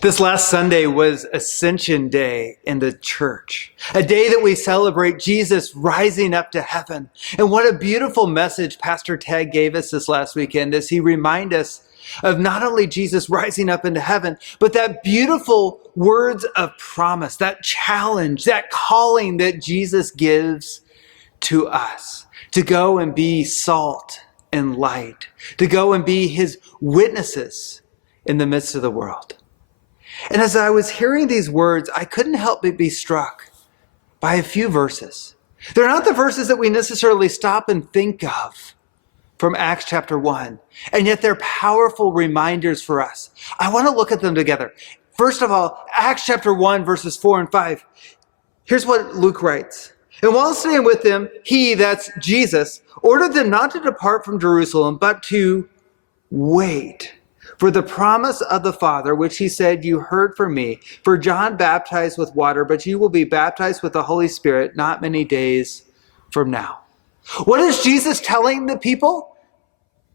This last Sunday was Ascension Day in the church, a day that we celebrate Jesus rising up to heaven. And what a beautiful message Pastor Ted gave us this last weekend as he reminded us of not only Jesus rising up into heaven, but that beautiful words of promise, that challenge, that calling that Jesus gives to us to go and be salt and light, to go and be his witnesses in the midst of the world. And as I was hearing these words, I couldn't help but be struck by a few verses. They're not the verses that we necessarily stop and think of from Acts chapter 1, and yet they're powerful reminders for us. I want to look at them together. First of all, Acts chapter 1, verses 4 and 5. Here's what Luke writes. And while staying with them, he, that's Jesus, ordered them not to depart from Jerusalem, but to wait for the promise of the Father, which he said, you heard from me. For John baptized with water, but you will be baptized with the Holy Spirit not many days from now. What is Jesus telling the people?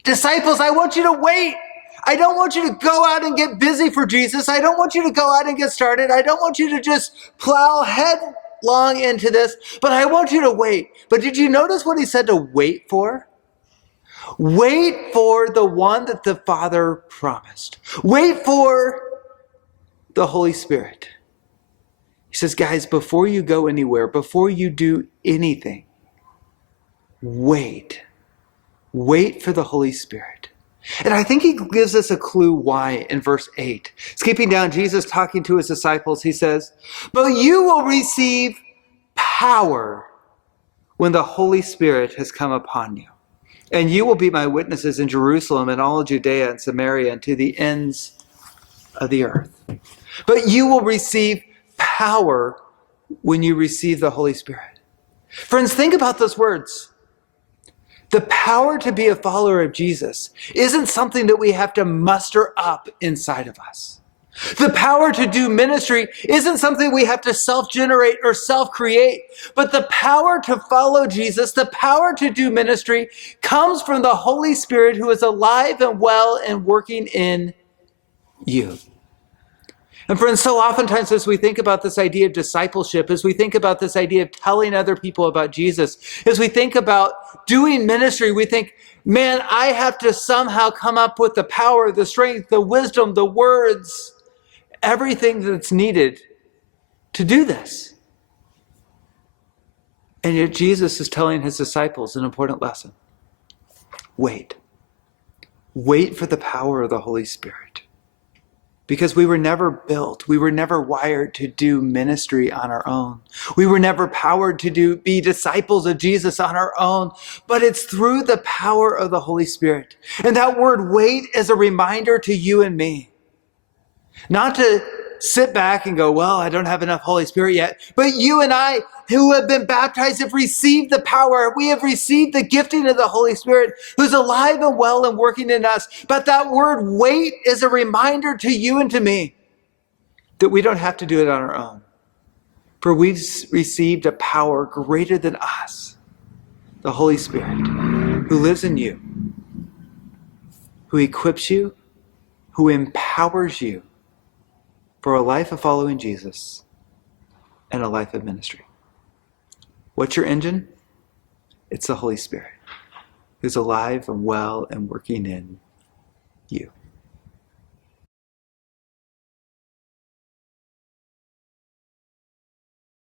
Disciples, I want you to wait. I don't want you to go out and get busy for Jesus. I don't want you to go out and get started. I don't want you to just plow headlong into this, but I want you to wait. But did you notice what he said to wait for? Wait for the one that the Father promised. Wait for the Holy Spirit. He says, guys, before you go anywhere, before you do anything, wait. Wait for the Holy Spirit. And I think he gives us a clue why in verse 8. Skipping down, Jesus talking to his disciples, he says, but you will receive power when the Holy Spirit has come upon you. And you will be my witnesses in Jerusalem and all of Judea and Samaria and to the ends of the earth. But you will receive power when you receive the Holy Spirit. Friends, think about those words. The power to be a follower of Jesus isn't something that we have to muster up inside of us. The power to do ministry isn't something we have to self-generate or self-create, but the power to follow Jesus, the power to do ministry comes from the Holy Spirit who is alive and well and working in you. And friends, so oftentimes as we think about this idea of discipleship, as we think about this idea of telling other people about Jesus, as we think about doing ministry, we think, man, I have to somehow come up with the power, the strength, the wisdom, the words, everything that's needed to do this. And yet Jesus is telling his disciples an important lesson. Wait. Wait for the power of the Holy Spirit. Because we were never built, we were never wired to do ministry on our own. We were never powered to be disciples of Jesus on our own, but it's through the power of the Holy Spirit. And that word wait is a reminder to you and me. Not to sit back and go, well, I don't have enough Holy Spirit yet. But you and I, who have been baptized, have received the power. We have received the gifting of the Holy Spirit, who's alive and well and working in us. But that word wait is a reminder to you and to me that we don't have to do it on our own. For we've received a power greater than us, the Holy Spirit, who lives in you, who equips you, who empowers you for a life of following Jesus and a life of ministry. What's your engine? It's the Holy Spirit, who's alive and well and working in you.